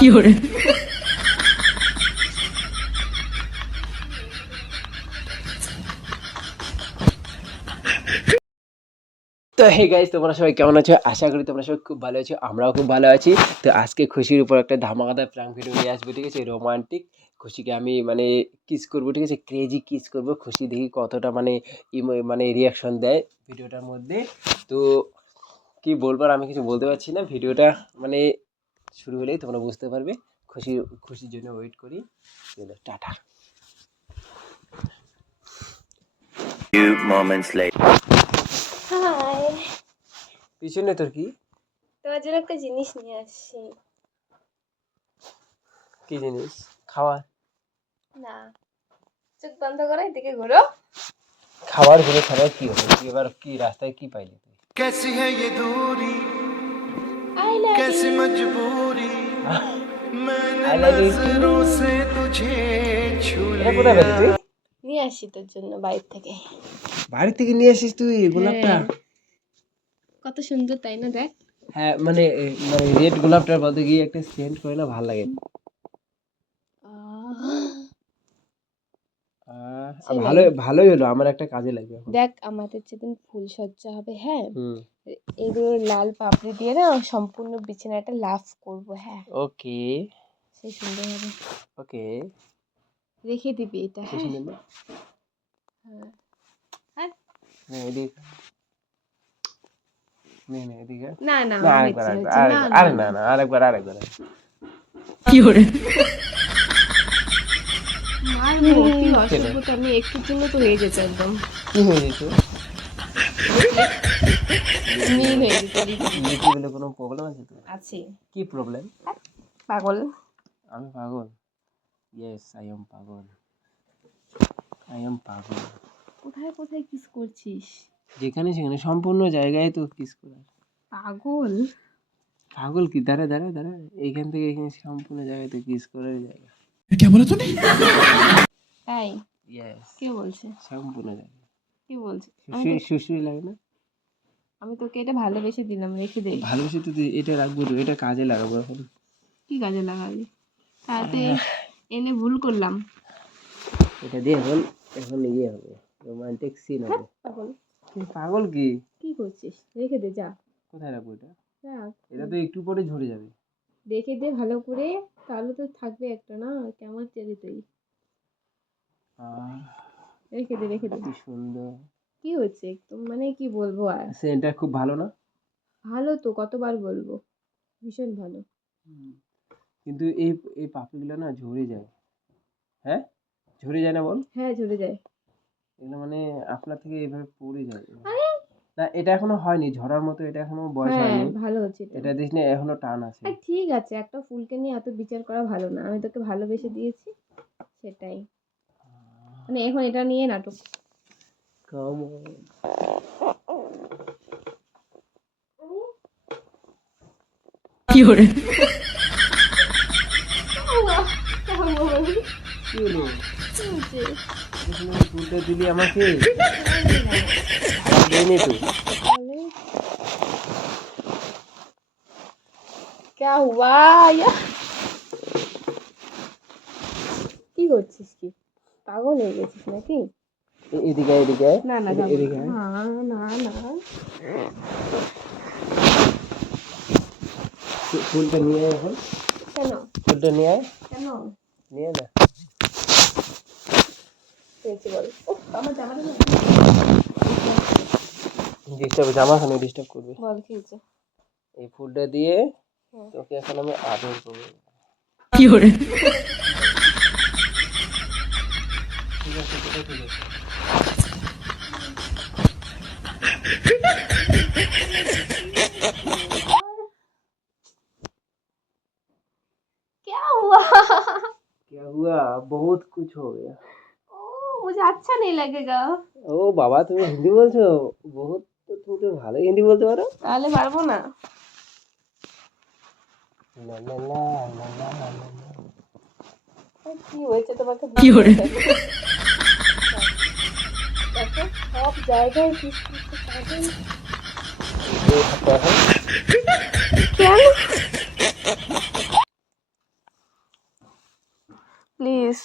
তো hey guys তোমরা সবাই কেমন আছো? আশা করি তোমরা সবাই খুব ভালো আছো, আমরাও খুব ভালো আছি। তো আজকে খুশির উপর একটা ধামাকাদার প্রাঙ্ক ভিডিও নিয়ে আসব, ঠিক আছে? রোমান্টিক খুশিকে আমি মানে কিস করব, ঠিক আছে? ক্রেজি কিস করব, খুশি দেখি কতটা মানে মানে রিয়াকশন দেয় ভিডিওটার মধ্যে। তো কি বলব আর আমি কিছু বলতে পারছি না ভিডিওটা মানে শুরু হলেই তোমরা বুঝতে পারবে। খুশি খুশির জন্য ওয়েট করি। টাটা। পিছনে তোর কি? তোমার জন্য একটা জিনিস নিয়ে আসছি। কি জিনিস? খাওয়ার? না। চোখ বন্ধ করে এদিকে ঘুরো। খাবার ঘুরে খাবার কি হবে? এবার কি রাস্তায় কি পাইলি তুই? কেসি হ্যাঁ कैसी मजबूरी मैंने I love you. नजरों से तुझे छू এটা কোথায় পেলি তুই নিয়ে আসছি তোর জন্য বাইরে থেকে বাড়ি থেকে নিয়ে আসিস তুই গোলাপটা হ্যাঁ। কত সুন্দর তাই না দেখ হ্যাঁ মানে এ, মানে রেড গোলাপটার বলতে গিয়ে একটা সেন্ট করে না ভালো লাগে ভালো ভালোই হলো আমার একটা কাজে লাগবে এখন। দেখ আমাদের যেদিন ফুল সজ্জা হবে হ্যাঁ? এগুলো লাল পাপড়ি দিয়ে না সম্পূর্ণ বিছানাটা লাভ করব হ্যাঁ? ওকে। সেই সুন্দর হবে। ওকে। রেখে দিবি এটা হ্যাঁ? নে, নে, নে, না না না আরেকবার আরেকবার, আরেকবার, আরেকবার আরেকবার। আমি জন্য তো হয়ে যেত একদম। কি হয়ে যেত নীল হয়ে যেত বলে কোনো প্রবলেম আছে তো? আছে। কি প্রবলেম পাগল। আমি পাগল। ইয়েস আই এম পাগল। আই এম পাগল। কোথায় কোথায় কিস করছিস? যেখানে সেখানে সম্পূর্ণ জায়গায় তো কিস করার পাগল? পাগল কি? দাঁড়া দাঁড়া দাঁড়া। এইখান থেকে এখানে সম্পূর্ণ জায়গায় তো কিস করার জায়গা। তাই? ইয়েস কে বলছে? সম্পূর্ণ জায়গা কে বলছে? আমি তো- সুশ্রী লাগে না? আমি তোকে এটা ভালোবেসে দিলাম রেখে দে। ভালোবেসে তো তুই এটা রাখব তো এটা কাজে লাগাবো এখন। কি কাজে লাগালি তাতে এনে ভুল করলাম। এটা দিয়ে এখন এখন ইয়ে হবে রোমান্টিক সিন হবে। পাগল। তুই পাগল কি? কি করছিস? রেখে দে যা। কোথায় রাখব এটা? রাখ। এটা তো একটু পরে ঝরে যাবে। রেখে দে ভালো করে তাহলে তো থাকবে একটা না? কেমন চেরি তুই? রেখে দে রেখে দে। কি সুন্দর। কি হচ্ছে? একদম মানে কি বলব আর? সেন্টটা খুব ভালো না? ভালো তো কতবার বলব? ভীষণ ভালো। কিন্তু এই এই পাপড়িগুলো না ঝরে যায়। হ্যাঁ? ঝরে যায় না বল? হ্যাঁ ঝরে যায়। এগুলো মানে আপনার থেকে এভাবে পড়ে যায়। আরে না এটা এখনও হয়নি ঝরার মতো এটা এখনও বয়স হ্যাঁ হয়নি। ভালো হচ্ছে এটা এটা দেখিস না এখনও টান আছে। আর ঠিক আছে একটা ফুলকে নিয়ে এত বিচার করা ভালো না আমি তোকে ভালোবেসে দিয়েছি সেটাই। মানে এখন এটা নিয়ে নাটক। Come on. কি হলো? এখানে দিলি আমাকে। দেয়নি তো क्या हुआ या কি করছিস কি পাগল হয়ে গেছিস নাকি এ- এদিকে আয়, এদিকে আয়। না না এদি- যাবো এদিকে না আয়। না না ফু- ফুলটা নিয়ে আয় এখন কেন ফুলটা নিয়ে আয় কেন নিয়ে আয় না পেয়েছি বল ও আমার জামাটা ডিস্টার্ব হচ্ছে ডিস্টার্ব করবে। এই ফুলটা দিয়ে তোকে এখন আমি আদর করব। কি হরে बहुत कुछ हो गया। ओ मुझे अच्छा नहीं लगेगा। ओ बाबा हिंदी बोलते हो? बहुत তুমি তো ভালো হিন্দি বলতে পারো। তাহলে পারব না। কি হয়েছে তোমাকে? কি হয়েছে? সব জায়গায় কেন? প্লিজ।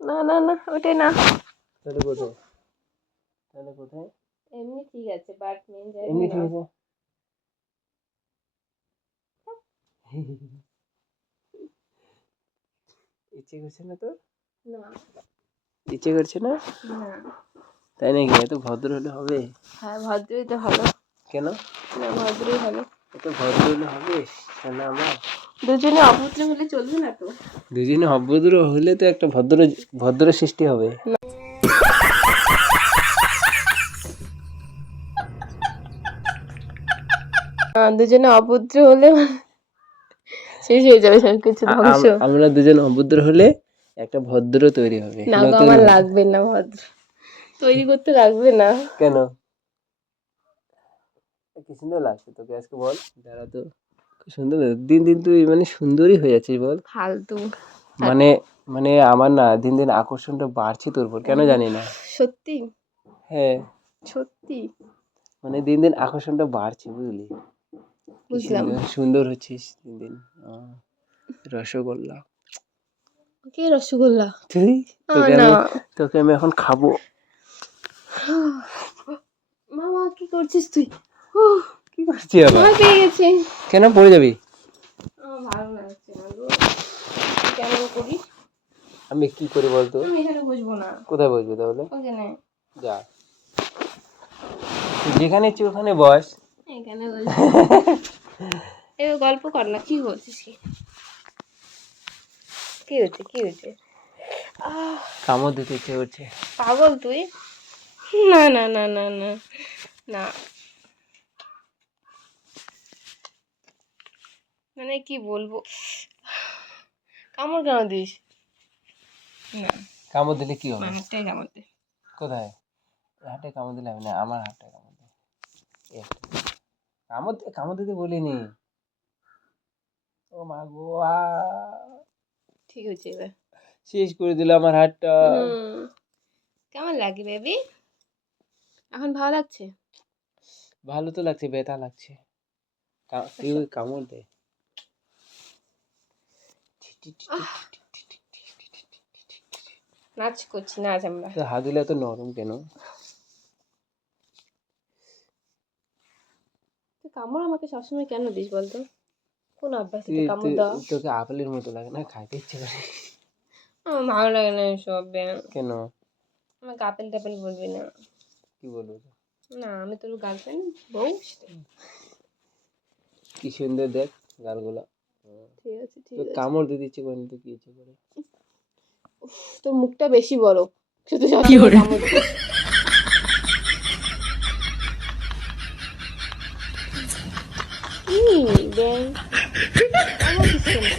না না না ওটাই না। তাহলে বোঝো। তাহলে কোথায়? এমনি ঠিক আছে বাট মেন এমনি ঠিক আছে। ইচ্ছে করছে না তো না। ইচ্ছে করছে না? না। তাই নাকি? এত ভদ্র হলে হবে? হ্যাঁ ভদ্রই তো ভালো। কেন? না ভদ্রই ভালো। এত ভদ্র হলে হবে? না আমার। দুজনে অভদ্র হলে চলবে না তো? দুজনে অভদ্র হলে তো একটা ভদ্র ভদ্র সৃষ্টি হবে। দুজনে অভদ্র হলে শেষ হয়ে যাবে সব কিছু ধ্বংস। আমরা দুজন অভদ্র হলে একটা ভদ্র তৈরি হবে। না আমার লাগবে না ভদ্র। তৈরি করতে লাগবে না। কেন? কি সুন্দর লাগছে তোকে আজকে বল। দাঁড়া তো সুন্দর দিন দিন তুই মানে সুন্দরই হয়ে যাচ্ছিস বল। ফালতু। মানে মানে আমার না দিন দিন আকর্ষণটা বাড়ছে তোর উপর কেন জানি না। সত্যি? হ্যাঁ। সত্যি? মানে দিন দিন আকর্ষণটা বাড়ছে বুঝলি? বুঝলাম। সুন্দর- হচ্ছিস দিন। দিন রসগোল্লা। কে রসগোল্লা? তুই? তোকে আমি তোকে আমি এখন খাব। মামা কি করছিস তুই? কি করছি আবার? ভয় পেয়ে গেছি। কেন পড়ে যাবি? ভালো লাগছে না গো কেমন আমি কি করে বলতো? আমি এখানে বসবো না। কোথায় বসবি তাহলে? ওখানে। যা। যেখানে ইচ্ছে ওখানে বস। এখানে এবার গল্প কর না কি বলছিস কি? কি হচ্ছে কি হচ্ছে? আহ কামড় দিতে ইচ্ছে করছে। পাগল তুই? না না না না না না। মানে কি বলব? কামড় কেন দিস? না। কামড় দিলে কি হবে? আমারটাই কামড় দে। কোথায়? হাটে কামড় দিলে হবে না আমার হাতটা কামড় দে। কামড় কামড় দিতে বলিনি। ও মা গো আ। ঠিক হয়েছে এবার। শেষ করে দিল আমার হাতটা। কেমন লাগে বেবি এখন ভালো লাগছে? ভালো তো লাগছে ব্যথা লাগছে। তুই কামড় দে। নাচ করছি নাচ আমরা। হাত দিলে এত নরম কেন? কামড় আমাকে সবসময় কেন দিস বলতো? কোন অভ্যাস তুই কামড় দেওয়া তোকে আপেলের মতো লাগে না? খাইতে ইচ্ছে করে। আমার ভালো লাগে না এসব কেন? আমাকে আপেল টাপেল বলবি না। কি বলব না আমি তোর গার্লফ্রেন্ড বউ কি সুন্দর দেখ গালগুলা। ঠিক আছে ঠিক তো আছে। কামড় দিতে ইচ্ছে করে তো কি ইচ্ছে করে? তোর মুখটা বেশি বড়। শুধু কি ব্যাং আমার কিছু না।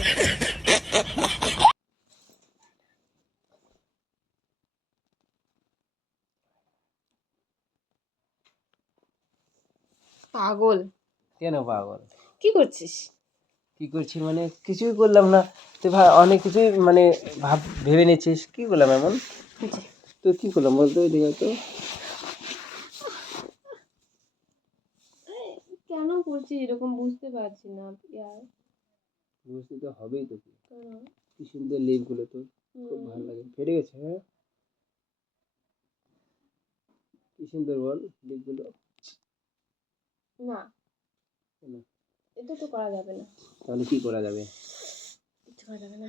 পাগল। কেন পাগল? কি করছিস? কি করছি মানে কিছুই করলাম না। তুই ভাই অনেক কিছুই মানে ভাব ভেবে নিচ্ছিস। কি করলাম এমন তো কি করলাম বলতো এদিকে তো? কেন করছিস? এরকম বুঝতে পারছি না। ইয়ার বুঝতে তো হবেই তো কি? কি সুন্দর লিপগুলো তো খুব ভালো লাগে। ফেটে গেছে হ্যাঁ? কি সুন্দর বল লিপগুলো না। এটা তো করা যাবে না। তাহলে কি করা যাবে? কিছু করা যাবে না।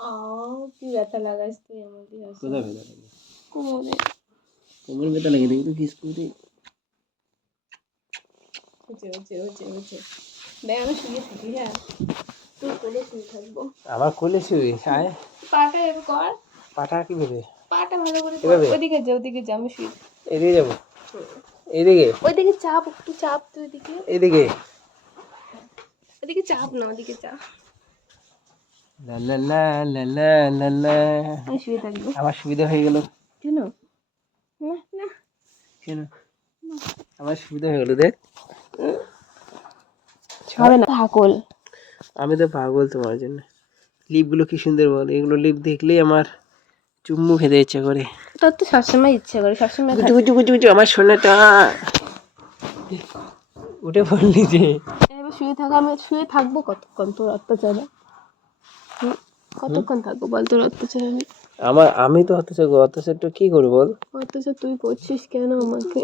আও কি ব্যথা লাগাইস তুই আমার কোথায় ভেতরে লাগে কোমরে। কোমর ব্যথা লাগে দেখি তো কিস করে হচ্ছে হচ্ছে হচ্ছে হচ্ছে দেখ আমি শুয়ে থাকি হ্যাঁ। তুই কোলে শুয়ে থাকব। আমার কোলে শুয়ে? আয়। পাটা এবার কর। পাঠা কি ভেবে? পাটা ভালো করে যা যা আমি শুয়ে এদিকে যাব। এদিকে। ওইদিকে চাপ একটু চাপ এদিকে। ওইদিকে চাপ না ওইদিকে চাপ। আমার সুবিধা হয়ে গেল। কেন? না না। কেন? আমার সুবিধা হয়ে গেল দেখ হবে না। পাগল। আমি তো পাগল তোমার জন্য। লিপগুলো কি সুন্দর বল। এগুলো লিপ দেখলেই আমার চুম্মু খেতে ইচ্ছে করে। তোর তো সবসময় ইচ্ছে করে সবসময় গুচু গুচু গুচু গুচু আমার সোনাটা। উঠে পড়লি যে এবার শুয়ে থাকা আমি শুয়ে থাকব কতক্ষণ তোর অত্যাচারে? কতক্ষণ থাকব বল তোর অত্যাচারে আমি? আমার আমি তো অত্যাচার অত্যাচারটা কি করব বল? অত্যাচার তুই করছিস কেন আমাকে?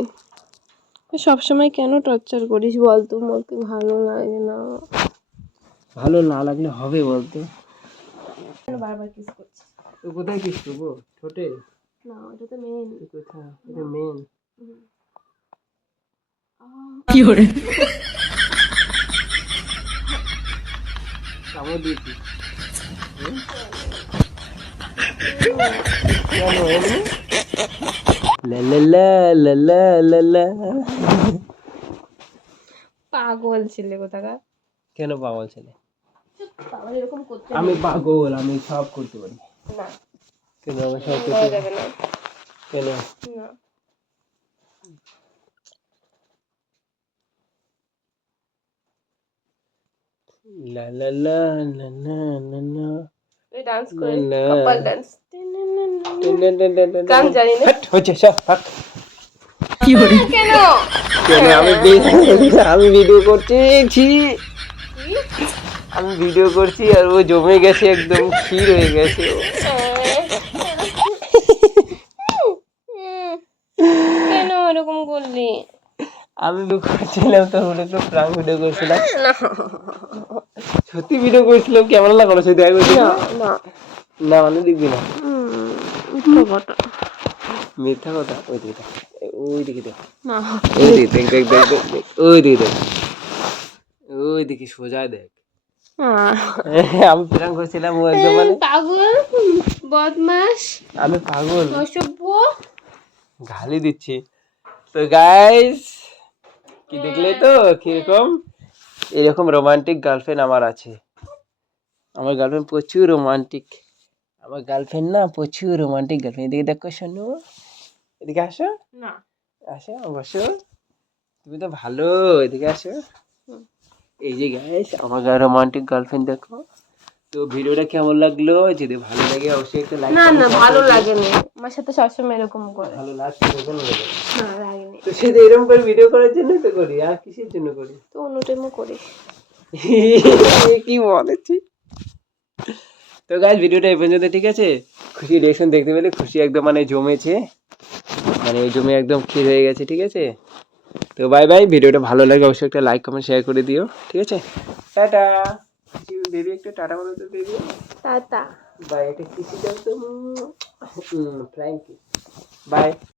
সবসময় কেন টর্চার করিস বল তো আমাকে ভালো লাগে না। ভালো না লাগলে হবে বলতো। বারবার কিস করছিস? তো কোথায় কিস করব ঠোঁটে? না ওটা তো মেন কোথায়? এটা মেন কামড় দিয়েছি লা লা লা লা। পাগল ছেলে কোথাকার? কেন পাগল ছেলে? পাগল আমি পাগল আমি সব করতে পারি। না। কেন আমি সব করতে যাবে না। কেন? না। লা লা লা লা লা লা লা। তুই ডান্স করে না। Dance ten ten ten ten ten. গান জানি না। হচ্ছে সব ফাক। কেন? কেন আমি আমি ভিডিও করছি ছি। আমি ভিডিও করছি আর ও জমে গেছে একদম ক্ষীর হয়ে গেছে ও। কেন এরকম করলি আমি ভিডিও করছিলাম তো মনে একটু প্রাং ভিডিও করছিলাম। সত্যি ভিডিও করছিলাম কেমন লাগল সেই দেখা করছি না না? না। মানে দেখবি না। মিথ্যা কথা। ওই দিকে দেখ। ওই দিকে দেখ। না। ওই দিকে দেখ দেখ দেখ দেখ ওই দিকে দেখ। ওই দিকে সোজা দেখ। আমি প্রাং করছিলাম ও একদম মানে পাগল বদমাস আমি পাগল। অসভ্য। গালি দিচ্ছি। তো গাইস কি দেখলে তো? কীরকম? এরকম রোমান্টিক গার্লফ্রেন্ড আমার আছে। আমার গার্লফ্রেন্ড প্রচুর রোমান্টিক আমার গার্লফ্রেন্ড না প্রচুর রোমান্টিক গার্লফ্রেন্ড এদিকে দেখো শোনো এদিকে আসো। না। আসো বসো। তুমি তো ভালো। এদিকে আসো। এই যে গাইস আমার রোমান্টিক গার্লফ্রেন্ড দেখো। তো ভিডিওটা কেমন লাগল? যদি ভালো লাগে অবশ্যই একটা লাইক না না ভালো লাগেনি। আমার সাথে সবসময় এরকম করে। ভালো লাগছে না তো সেটা এরকম করে ভিডিও করার জন্য তো করি আর কিসের জন্য করি? তো অন্য টাইমও করিস কি বলেছি তো গাইজ ভিডিওটা এই পর্যন্ত ঠিক আছে? খুশি রিয়েকশন দেখতে পেলে খুশি একদম মানে জমেছে। মানে জমে একদম ক্ষীর হয়ে গেছে ঠিক আছে? তো বাই বাই ভিডিওটা ভালো লাগে অবশ্যই একটা লাইক কমেন্ট শেয়ার করে দিও ঠিক আছে? টাটা! বেবি একটা টাটা বলো তো বেবি টাটা। বাই এটা কিসি দাও তো ফ্রাইং বাই